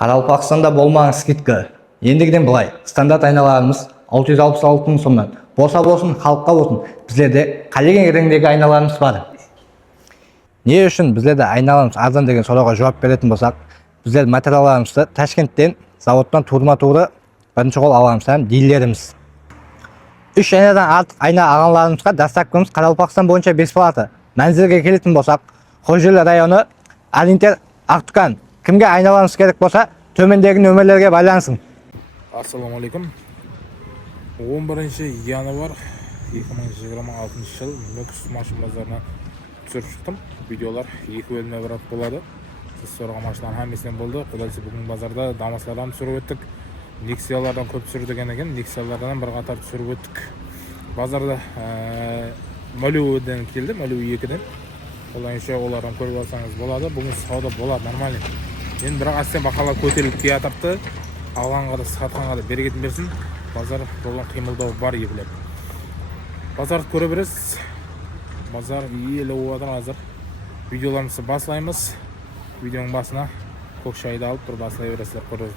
Қарақалпақстанда болмаған скидка. Ендігіден былай, стандарт айналарымыз 666 мың сомнан. Болса болсын, халыққа болсын, біздерде қалеген реңдегі айналарымыз бар. Не үшін біздерде айналарымыз арзан деген сұрауға жауап беретін болсақ, біздер материалдарымызды Ташкенттен заводтан турма-туры бірінші қол аламыз, дилеріміз. 3 айнадан артық айна алғанларымызға доставкамыз Қарақалпақстан бойынша бесплатно. Мәнзілге келетін болсақ, Қожелі районы, Алинтер, Ақтүкан. Кімге айналарыңыз керек болса, төмендегі нөмірлерге байлансын. Ассалаумалейкум. 11 январ 2026 жыл Нүкіс машин базарына түсіріп шықтым. Видеолар 2 бөлімге бөлініп болады. Сіз сұраған машиналар әмесінен болды. Құдайсы бүгін базарда Дамаслардан түсіріп өттік. Нексиялардан көп түсірдік екен. Нексиялардан бір қатар түсіріп өттік. Базарда Малюден келді, Малю 2-ден. Олайынша олардан көріп алсаңыз болады. Бүгін сауда болады, нормальный. Енді бірақ астен бақалар көтеріліп келатыпты. Алғанға да, сатқанға да берекетін берсін. Базар болған қимылдау бар ебілеп. Базарды көре бересіз. Базар елі оғадар азыр. Видеоларымызды басылаймыз. Видеоның басына көк шайды алып бір басылай бересіздер көріп.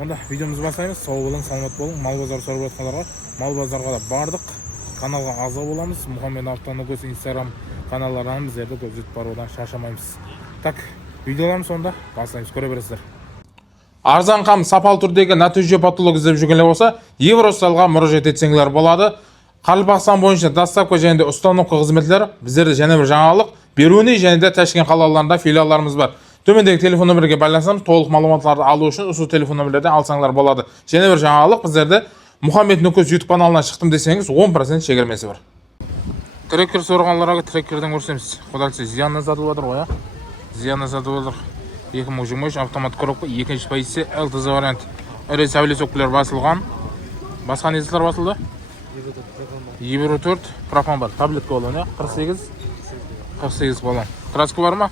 Онда видеомызды басылаймыз. Сау болың, саламат болың. Мал базары сұрап жатқандарға мал базарға да бардық. Каналға аза боламыз. Мұхаммед Автоногос Инстаграм каналдарынан біздерді көзетіп барудан шаршамаймыз. Так, видеоларым сонда басылаймыз, көре бересіздер. Арзан қам сапал түрдегі нәтиже патолог іздеп жүргендер болса, Евростайлға мұражат етсеңіздер болады. Қарақалпақстан бойынша доставка және де установка қызметлері біздерде және бір жаңалық Беруни және де Ташкент қалаларында филиалдарымыз бар. Төмендегі телефон нөмірге байлансаңыз, толық мәліметтарды алу үшін осы телефон нөмірлерден алсаңыздар болады. Және бір жаңалық біздерде Мұхаммед Нүкіс YouTube каналынан шықтым десеңіз 10% шегірмесі бар. Трекер сұрағанларға трекерден көрсеміз. Құдайсы зиянны сатып отыр ғой, зиянны сатып отыр. 2023 автомат коробка, екінші позиция, LTZ вариант. Ірі сәуле сөккілер басылған. Басқа несілер басылды? Евро 4 пропан бар. Таблетка болған, 48 болған. Краска бар ма?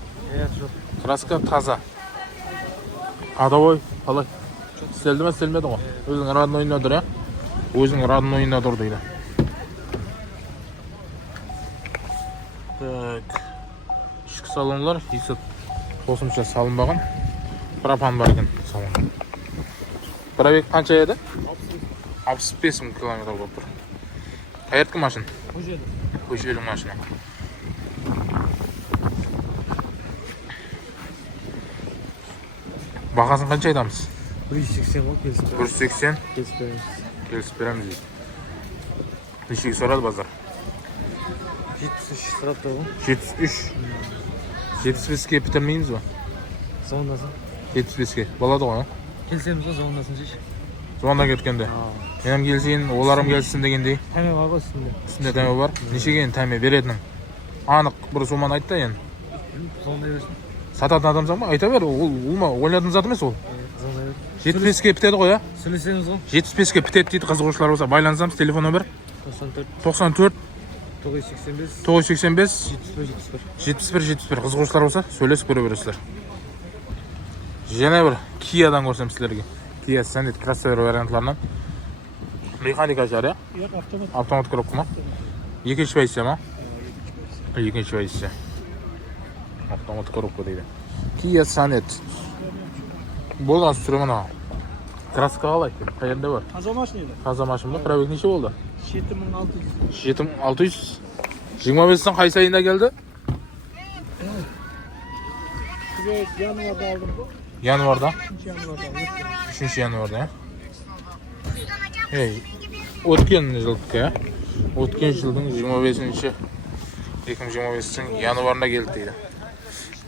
Краска таза. Адовой, қалай? Істелді ме, істелмеді ғой? Өзің роднойына тұр, Өзің роднойына тұр дейді. Так. Ішкі салонлар, есет қосымша салынбаған. Пропан бар екен салон. Пробег қанша еді? 65 мың километр болып тұр. Қайердікі машин? Көшелі машина. Бағасын қанша айтамыз? 180 ғой, келісіп. 180? Келісіп береміз дейді. Нешеге сұрады базар? 73 сұрапты ғой. 73? 75-ке бітірмейміз ба? Звондасың. 75-ке. Болады ғой, Келсеміз ғой, звондасың жеш. Звонда кеткенде. Менім келсейін, оларым келсін дегендей. Тәме бар ғой үстінде. Үстінде тәме бар. Нешеген тәме беретінің? Анық бір суманы айтты енді. Звондай берсін. Сататын адамсың ба? Айта бер, ол ойнатын зат емес ол. Звондай бер. 75-ке бітеді ғой, Сөйлесеміз ғой. 75-ке бітеді дейді, қызығушылар болса байлансамыз, телефон нөмір 94 985 71 қызығушылар болса сөйлесіп көре бересіздер. Және бір Киядан көрсем сіздерге. Kia Cenet кроссовер вариантларынан. Механика жар, Автомат коробка ма? Екінші позиция ма? Екінші позиция. Автомат коробка дейді. Kia Cenet. Болған сүремін аға. Краска қалай? Қайырында бар? Таза машин еді. Таза машин ба? Пробег неше болды? 7600. 7600. 25-тің қай сайында келді? Январда алдым ғой. Январда? 3 январда. 3 январда, Өткен жылдыққа, Өткен жылдың 25-ші 2025-тің январында келді дейді.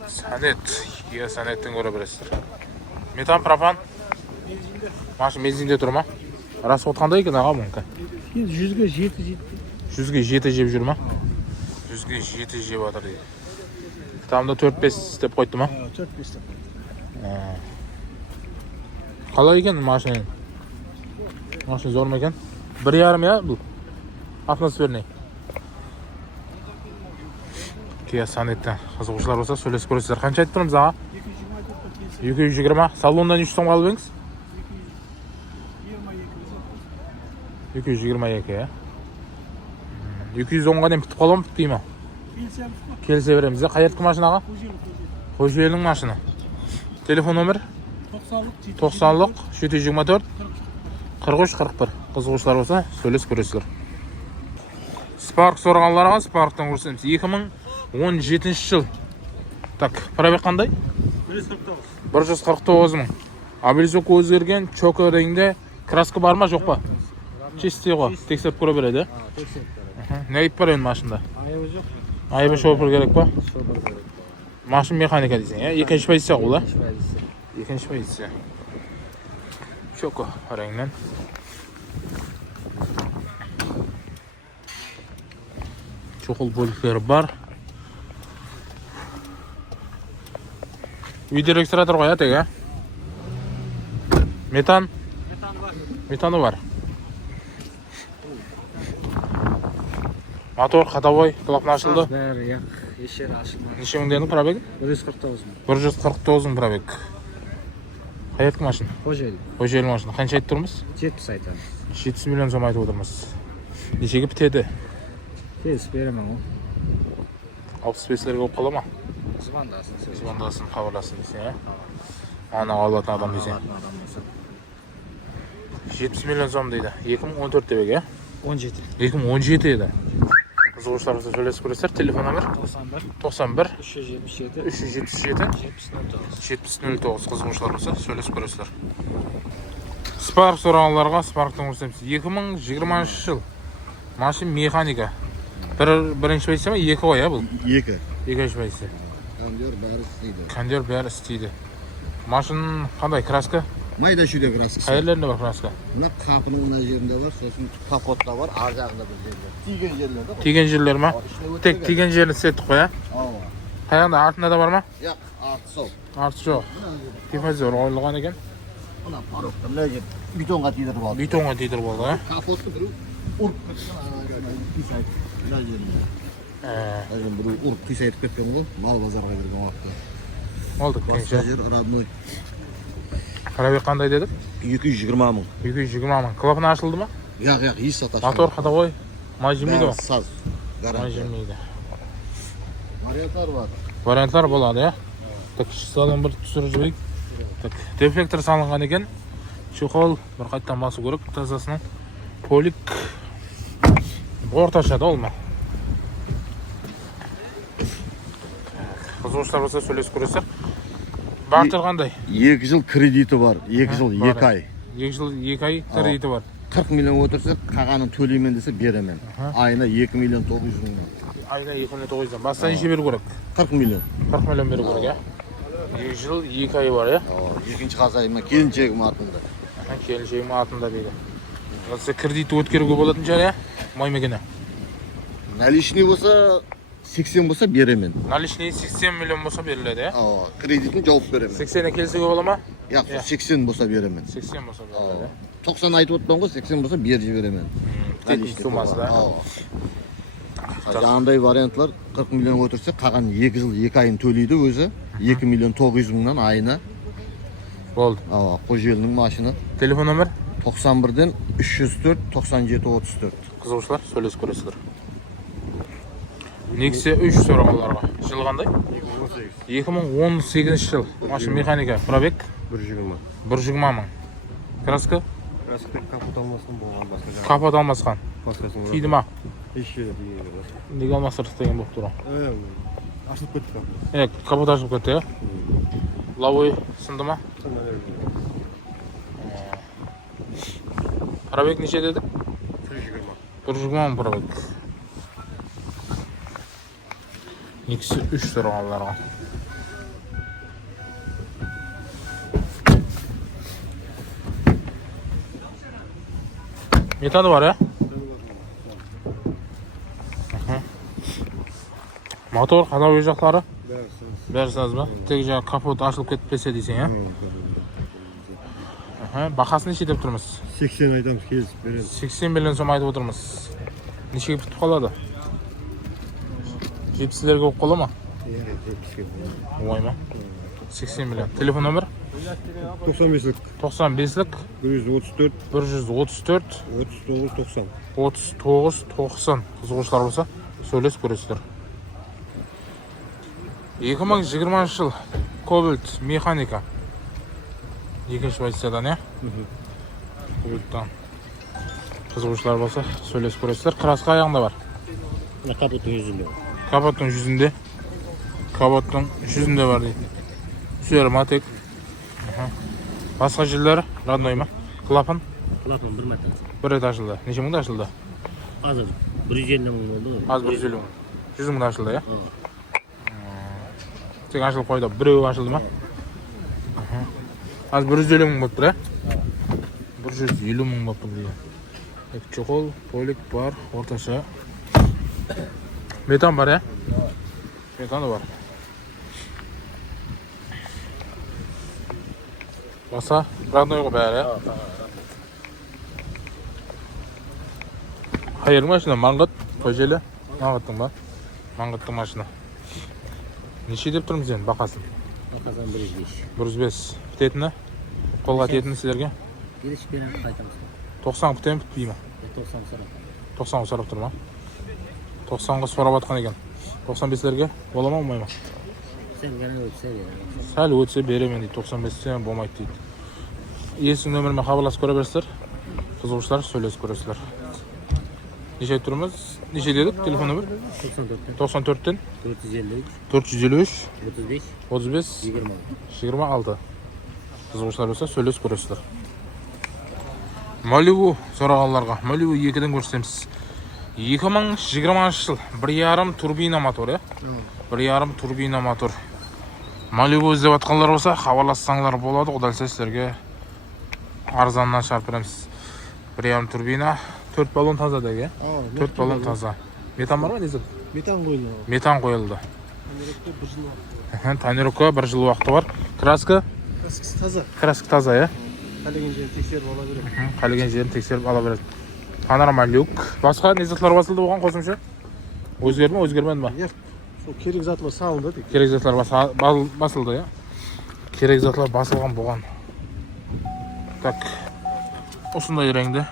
Санет, Kia Санеттен көре бересіздер. Метан пропан? Машин бензинде тұр ма? Расход қандай екен аға мүмкін? 100-ге 7 жетті. 100-ге 7 жеп жүр ма? 100-ге 7 жеп атыр дейді. Тамда 4-5 істеп қойды ма? 4-5 деп. Қалай екен машин? Машин зор ма екен? 1,5 бұл? Атмосферный. Kia Sanеттен қызығушылар болса сөйлесіп көресіздер. Қанша айтып тұрмыз аға? 220. Салондан 3 сом қалып еңіз? 222, 210-ға ден бітіп қалам, бітпей ма? Келсе береміз. Қайердікі машинаға? Қожелінің машина. Телефон нөмір? 90'lık 724 43 41 қызығушылар болса сөйлесіп көресіздер. Spark сұрағанларға Spark'тан көрсетеміз. 2017 жыл. Так, пробег қандай? 149 мың. Облицовка өзгерген, чокі реңде, краска бар ма, жоқ па? Чистый ғой, тексеріп көре береді. Не айып бар енді машында? Айыбы жоқ. Айыбы шопыр керек па? Шопыр керек. Машин механика дейсің, екінші позиция ғой, да? Екінші позиция. Чокі реңнен. Чоқыл бөліктері бар. Видео регистратор ғой, тегі? Метан? Метаны бар. Мотор ходовой, клапан ашылды. Бәрі яқ, ешері ашылмады. Неше мың дедіңіз пробег? 149 мың. 149 мың пробег. Қай ерткі машин? Қожелі. Қожелі машин. Қанша айтып тұрмыз? 70 айтамыз. 70 миллион сом айтып отырмыз. Нешеге бітеді? Келіс беремін ғой. 65-лерге болып қала ма? Звондасын сөз. Звондасын, хабарласын дейсің, ана алатын адам дейсің. 70 миллион сом дейді. 2014 деп 17. 2017 еді. Қызығушылар болса сөйлесіп көресіздер. Телефон номер 91 377 377 7009. 7009. Қызығушылар болса сөйлесіп көресіздер. Spark сұрағанларға Spark'тан көрсетеміз. 2020 жыл. Машин механика. Бірінші позиция ма? Екі ғой, бұл? Екі. Екінші позиция. Кондер бәрі істейді. Кондер бәрі істейді. Машин қандай краска? Майда шүйде краскасы. Қай жерлерінде бар краска? Мына қапының мына жерінде бар, сосын капотта бар, ар жағында бір жерде. Тиген жерлерде. Тиген жерлер ма? Тек тиген жерін істеттік қой, Ооба. Қаяғында артында да бар ма? Яқ, арты сол. Арты жоқ. Тифазер ойылған екен. Мына парокта мына жер бетонға тидіріп алды. Бетонға тидіріп болды, Капотты біреу ұрып кеткен. Мына жерінде. Әжем біреу ұрып қисайтып кеткен ғой, мал базарға берген уақытта. Олдық Басқа кенше. жер родной. Пробег қандай дедік? 220 мың. 220 мың. Клапан ашылды ма? Яқ, ес саташын. Мотор ходовой. Май жемейді ма? Саз. Май Гарантия. жемейді. Варианттар бар. Варианттар болады, Так, салон бір түсіріп жіберейік. Так, дефлектор салынған екен. Чехол бір қайттан басу керек тазасының. Полик орташа да ол ма? Қызығушылар болса сөйлесіп көресіздер. Бартер қандай? 2 жыл кредиті бар. 2 жыл 2 ай. 2 жыл 2 ай кредиті бар. 40 миллион отырса, қағанын төлеймен десе беремен. Айына 2 миллион 900 мың. Айына 2 миллион 900 мың. Баста неше беру керек? 40 миллион. 40 миллион беру керек, 2 жыл 2 ай бар, Екінші қазайыма келіншегім атында. Келіншегім атында дейді. Осы кредиті өткеруге болатын шығар, Моймегені. Наличный болса, 80 болса беремен. Наличный 80 миллион болса беріледі, Кредитін жауып беремен. 80-е келсеге бола ма? Яқ, 80 болса беремен. 80 болса беріледі. 90 айтып отпан ғой, 80 болса бер жіберемен. Тетік сумасы да. Жаңандай вариантлар 40 миллион отырса, қаған 2 жыл 2 айын төлейді өзі. 2 миллион 900 мыңнан айына. Болды. Қожелінің машины. Телефон номер? 91-ден 304 97 34. Қызығушылар сөйлесіп көресіздер. Nexia 3 сұрағанларға. Жыл қандай? 2018 жыл. Машин механика. Пробег? 120 мың. Краска? Капот алмасын болған басқа. Капот алмасқан. Тиді ма? Ешері деген. Неге алмастырдық деген болып тұр. Ашылып кетті. Капот ашылып кетті, Лавой сынды ма? Пробег неше дедік? 120 мың пробег. Nexia 3 сұрағанларға. Метаны бар, Мотор, ходовой жақтары? Бәрі саз ба? Тек жаңа капот ашылып кетпесе дейсің, Бақасы неше деп тұрмыз? 80 айтамыз келісіп береміз. 80 миллион сом айтып отырмыз. Нешеге бітіп қалады? 70-лерге болып қала ма? Оңай ма? 80 миллион. Телефон номер? 95-лік. 95-лік 134 134 39 90. 39 90. Қызығушылар болса сөйлесіп көресіздер. 2020 жыл Кобальт механика. Екінші позициядан, ya? Кубоктан. Қызығушылар болса, сөйлесіп көресіздер. Краска аяғында бар. Мына капоттың жүзінде. Капоттың жүзінде. Капоттың жүзінде бар дейді. Сүйері матек. Басқа жерлері, родной ма? Клапан? Клапан бір мәрте. Бір рет ашылды. Неше мыңда ашылды? Азыр 150 мың болды. Az 150 мың. 100 мыңда ашылды, ya? Тек ашылып қойды. Біреу ашылды ма? Az 150 мың болып тұр, ya? 150 мың болып тұр дейді. Чоқол, полик бар, орташа. Метан бар, ya? Метаны бар. Баса, родной бәрі, ya? Қайыр машина, маңғыт, көжелі. Маңғыттың ба? Маңғыттың машина. Неше деп тұрмыз енді, бақасын? Бақасын 105. 105. Бітетіні? Қолға тетіні сіздерге? Келіш берен қайтамыз. 90 бітем бітпей ма? 90 сұрап. 90 сұрап тұр ма? 90-ға сұрап атқан екен. 95-лерге бола ма, болмай ма? Сәл ғана өтсе берем. Сәл өтсе беремен дейді, 95-тен болмайды дейді. Иесінің нөмірімен хабарласып көре бересіздер. Қызығушылар сөйлесіп көресіздер. Неше тұрмыз? Неше дедік? Телефон нөмір? 94-тен 453 35 26. Қызығушылар болса сөйлесіп көресіздер. Малибу сұрағанларға. Малибу 2-ден көрсетеміз. 2020 жыл 1,5 турбина мотор, ya? 1,5 турбина мотор. Малибу іздеп атқандар болса, хабарлассаңдар болады. Құдай сіздерге арзаннан шарп береміз. 1,5 турбина, 4 баллон таза деге. 4 баллон таза. Метан бар ма, несі? Метан қойылды. Метан қойылды. Тонировка 1 жыл уақыты бар. Краска? Таза. Краска таза, ya? Қалеген жерін тексеріп ала береді. Қалеген жерін тексеріп ала береді. Панорама люк. Басқа не затлар басылды оған қосымша? Өзгерді ме, өзгермеді ме? Жоқ. Сол керек затлар салынды дейік. Керек затлар басылды, ya? Керек затлар басылған болған. Так. Осындай реңді.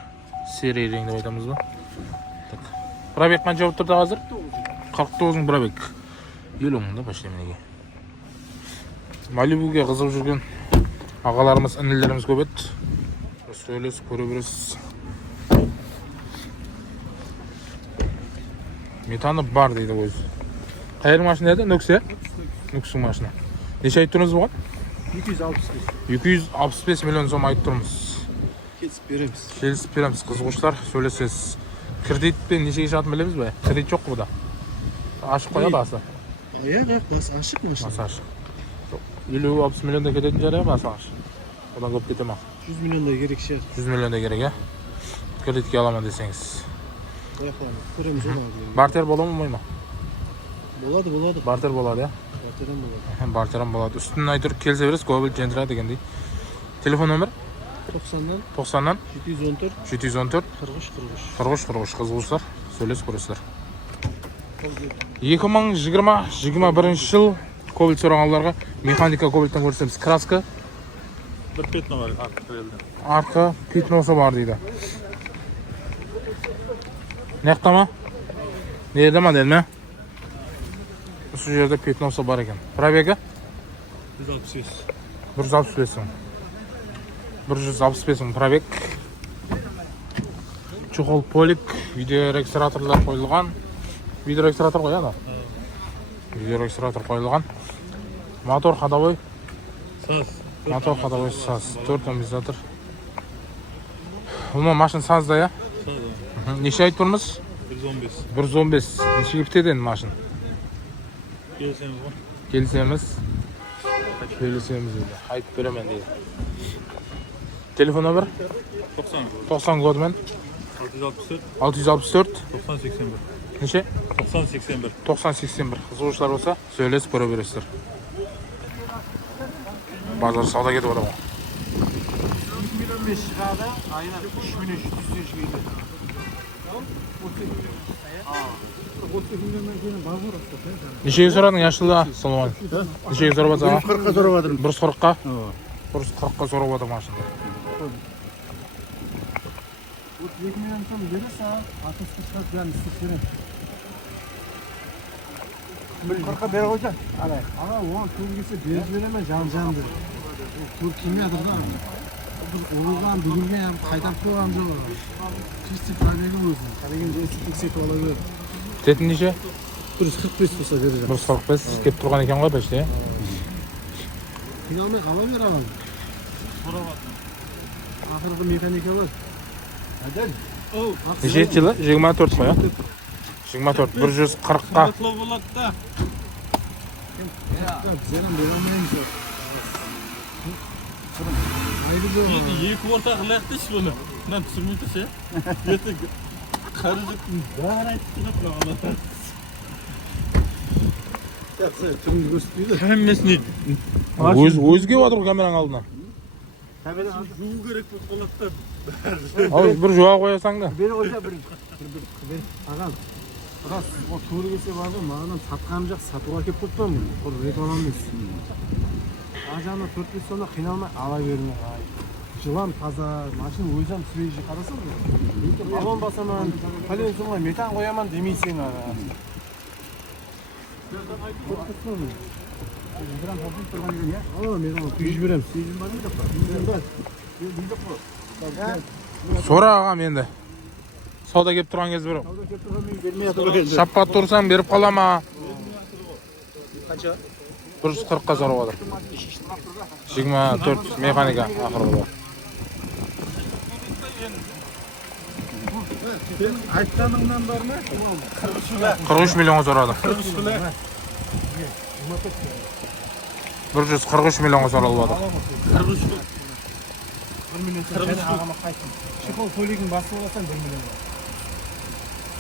Серия реңді айтамыз ба? Так. Пробег қанша болып тұрды қазір? 49 пробег. 50 мыңда почти менеге. Малибуге қызып жүрген ағаларымыз, інілеріміз көп еді. Сөйлесіп көре бересіз. Метаны бар дейді өзі. Қайыр машина еді? Нүксе? Нүксің машина. Неше айтып тұрмыз бұған? 265 миллион сом айтып тұрмыз. Келісіп береміз. Қызығушылар сөйлесесіз. Кредитпен нешеге шығатынын білеміз бе? Кредит жоқ бұда. Ашық қояды асы. Аяқ басы ашық машина. Басы ашық. 50-60 миллионда кететін жәрі басы ашық. Одан көп кете ма? 100 миллиондай керек шығар. 100 миллионда керек, ya? Кредитке аламын десеңіз. Көреміз оны. Бартер бола ма, болмай ма? Болады. Бартер болады, ya? Бартеран болады. Бартеран болады. Үстінен айтыр келсе бересіз, Гобель Джендра дегендей. Телефон нөмір? 90-нан 714 43 қызығушылар сөйлесіп көресіздер. 2020-21 жыл Кобальт сұрағанларға механика Кобальттан көрсетеміз. Краска? Bir petno var Arka pitnosu var дейді. Неқта ма? Не деді ма деді ме? Осы жерде питносы бар екен. Пробегі? 165 мың. 165 мың пробег. Чоқол полик, видеорегистраторлар қойылған. Видеорегистратор қояды? Видеорегистратор қойылған. Мотор ходовой? Мотор ходовой саз. 4 амортизатор. Бұл машина сазда, ya? Неше айтып тұрмыз? 115. Нешеге бітеді енді машина? Келісеміз дейді. Айтып беремен дейді. Телефон нөмір? 90 кодымен 664 Неше? 9081. Қызығушылар болса сөйлесіп көре бересіздер. Базар сауда кетіп отыр ғой. 2015 шығады, айына 3300 шығады. Нешеге сұрадың яшылда Соломон? Нешеге сұрап жатсаға? 40-қа сұрап жатырмын. 140-қа? 140-қа сұрап жатыр машинада. 2 миллион сом бересіз, 60 шығады, бәрін істеп беремін. 40-қа бере қойса? Ана, оған көбігесі беріп беремін, жан-жанды. Tur kimyadır da. Biz orugan bugünge ham qaytap qo'ygan jo'q. Chiste tabiiy bo'lsin. Qaragan joyda tekset olaver. Tetin necha? 145 bo'lsa bereceğim. 145 kelib turgan ekan qo'y почти. Qiyolmay qalaveraman. Oxirgi mexanikalar. Adal. Necha yili? 24 mi? 24 140 ga. Qilib bo'ladi-da. Bizlaram beramaymiz. Haydi bu. Екі орта қылақты іш бұны. Мынаны түсірмейді ше. Ертең қаражат бәрі айтып тұрады маған. Түрін көрсетпейді. Кәмесіне. Өзге отыр камераның алдына. Жуу керек болып қалады да. Ал бір жуа қоясаң да. Beni hoca bir Ağam. Раз o tuğru gelse vardı mağazadan satkanım жоқ сатуға келіп тұрды ма? Ол реклама емес. Ажаны 4-5 sonra қиналмай ала берме. Жылам таза, машина өзім свежий қарасаң. Балон басаман, пәлен соңға метан қояман демейсің ара. Мен оны күйіп жіберем. Сора ағам енді. Сауда келіп тұрған кез бір. Шаппат тұрсаң беріп қалама. 140-қа сорап отыр. 24 механика ақырғы. Айтқаныңнан бар ма? 43 миллионға сорады. 143 миллионға соралып отыр. 1 миллион ағама қайтын. Шықол көлігін басып оласаң 1 миллион.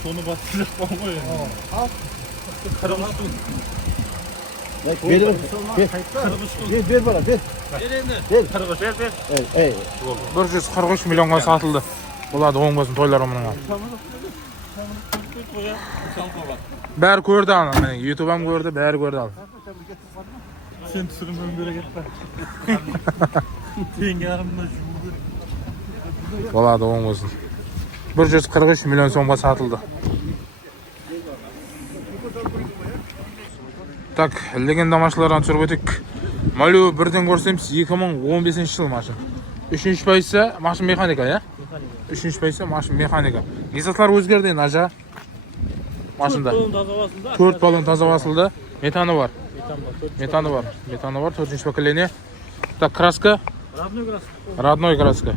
Соны басып жақпам ғой. Ал. 43 мың. Бер бара, бер. Бер енді. 143 миллионға сатылды. Болады оң болсын тойлар мұның. Бәрі көрді ана, YouTube-ам көрді, бәрі көрді ал. Сен түсіріммен бере кетті. Теңге арымда жуылды. Болады оң болсын. 143 миллион сомға сатылды. Так, легендамашылардан түсіріп өтек. Малю бірден көрсеміз 2015 жыл машин. 3-ші пайсы машин механика, я? 3-ші пайсы машин механика. Несатлар өзгерді ажа машинда. 4 баллон таза басылды. Метаны бар. Метаны бар. 4-ші поколение. Так, краска. Родной краска.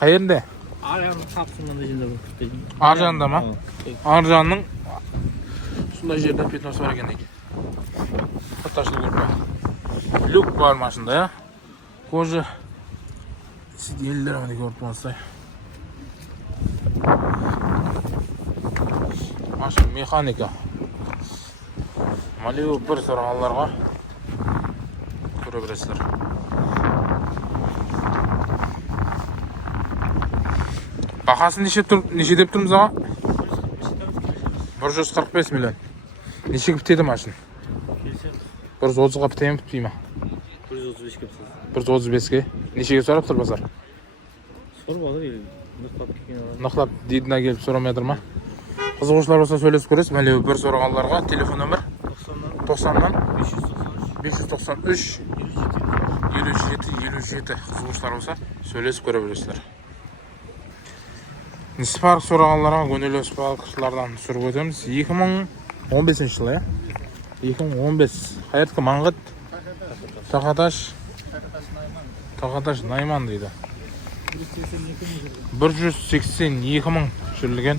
Қайерінде? Ар жанында ма? Ар жанның сондай жерден петносы бар екен дейді. Қаташылы көрпе. Люк бар машинда, я? Кожа сиделдер міне көріп тұрмастай. Машин механика. Малеу бір сұрағаларға көре бересіздер. Бағасын неше деп тұрмыз аға? 145 миллион. Неше бітеді машин? 130-ға бітеді ме, бітпей ма? 135-ке бітеді. 135-ке. Нешеге сұрап тұр базар? Сор балыр, нұқтап кекен алады. Нұқтап дейдіна келіп сұрамай тұр ма? Қызығушылар болса сөйлесіп көресіз. Мәлеу бір сұрағаларға телефон нөмір 90-нан 593 57. Қызығушылар болса сөйлесіп көре бересіздер. Ниспарк сұрағаларға көнелі спаркшылардан түсіріп өтеміз. 2015 жылы, я? 2015. Қайыртқы Маңғыт, Тақаташ Найман дейді. 182 мың жүрілген.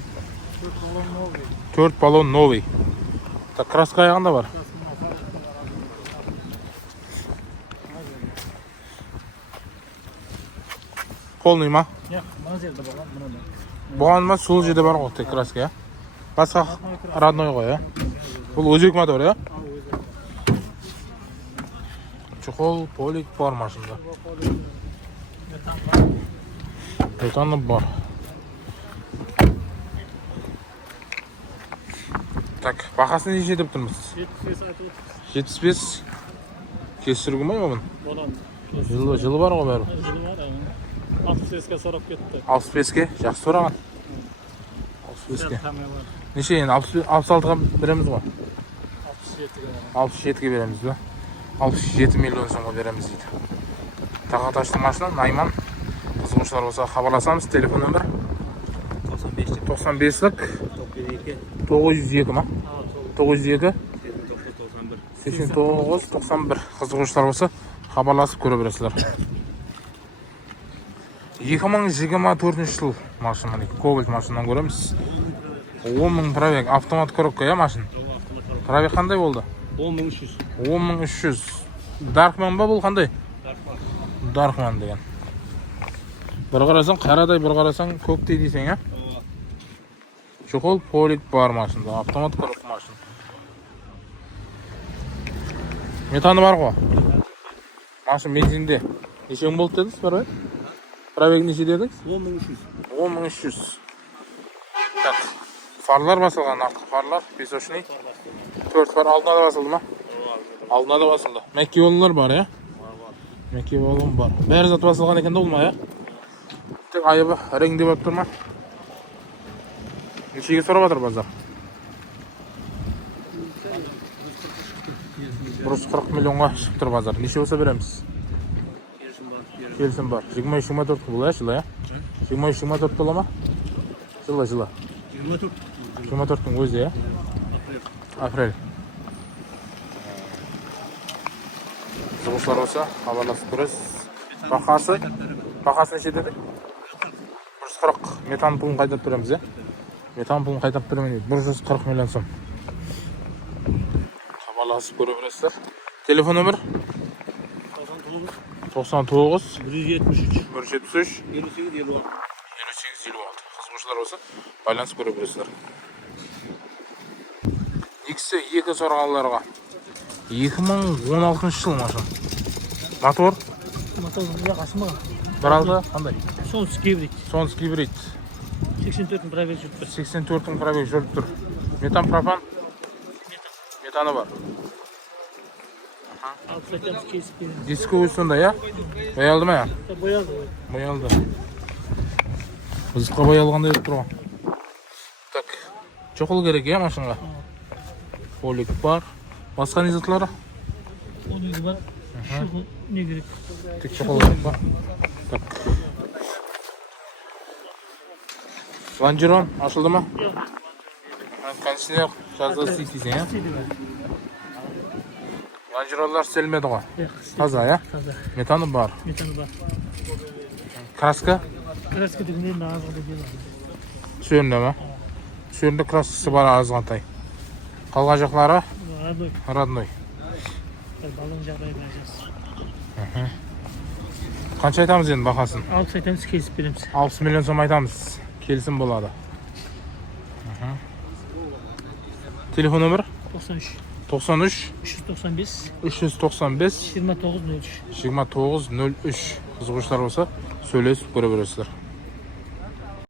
4 баллон новый. Так, краска аяғында бар. Полный ма? Бұған ма сол жерде бар ғой, тек краска, я? Басқа родной ғой, я? Бұл өзек мотор, я? Чехол, полик бар машинда. Метаны бар. Так, бағасын неше деп тұрмыз? 75. Кестіргі ма бұн? Жылы бар ғой бәрі. 65-ке сұрап кетті. 65-ке? Жақсы сұраған. 65-ке. Неше енді? 66-ға береміз ғой? 67-ге береміз бе? 67 миллион сомға береміз дейді. Taqataşlı maşina Nayman. Kızgınçlar olsa xabarlasamız. Telefon nömір 95'lik 902 mi? 902 8991. Kızgınçlar olsa xabarlasıp görebilirsizler. 2024 yıl maşını, Cobalt maşından göremiz. 10.000 probek, avtomat коробка ya maşın. Probek qanday bo'ldi? 10.300. 10.300. Darkman ba bu qanday? Darkman degan. Bir qarasang qaraday, bir qarasang ko'kday deysen ya. Чехол полик бар maşında, avtomat коробка maşın. Metani бар ғой. Maşın benzinde. Neçe gün болды dediniz bari? Probek neçe dediniz? 10.300. 10.300. Tak. Farlar basılgan artık farlar. Besoşney. 4 far aldına da basıldı mı? Aldına da basıldı. Mekke yolunlar var ya. Mekke yolun var. Bär zat basılgan eken de olma ya. Tek ayıbı rengde bap durma. Neçeге sorap atır bazar? 140 milyonga çıktır bazar. Neçe olsa veremiz? Kelsin var. 23-24 bu ya жылы ya. 23-24 bola mı? Жылы. 24. 24'ün özü ya. Aprel. Kızgınçlar olsa xabarlasıp görürüz. Bakası neçe dedik? 140. Metan pulun qaydap beremiz ya. Metan pulun qaydap beremiz. 140 milyon so'm. Xabarlasıp görebilirsizler. Telefon nömür 99 173. 173 58 56. 5856. Kızgınçlar olsa байланысып görebilirsizler. Ikisi екі sorğanlarga 2016 жыл машина. Мотор Motorun yakasıma. bir aldı qanday? Son skibrit. Sonski gibrid. 84'ün probek жүріп тұр. 84'ün probek жүріп тұр. Метан пропан? Метаны бар. Alып сатамыз kesip береміз. Дисковый сонда ya? Boyaldı mı ya? Boyaldı. Boyaldı. Қызыққа боялғандай етіп тұрған. Так. Чоқыл керек ya машинға? Полик бар. Басқа не затлары? Onun var. Şu ne gerek? Tek çoқыл керек па? Так. Лонжерон ашылды ма? Кондиционер жазда істейсің ya? Лонжеронлар істелмеді ғой. Таза ya? Таза. Метаны бар. Metanı var. Краска? Kraska degenden ağzında geliyor. Сүйенді ма? Сүйенді краскасы бар азғантай. Қалған жақтары Adı родной. balon жағдай vereceğiz. Қанша айтамыз енді бағасын? Alып сатамыз kesip береміз. 60 миллион сом айтамыз. Келісім болады. Телефон нөмір 93 93 395 395 2903. 2903. Қызығушылар болса сөйлесіп көре бересіздер.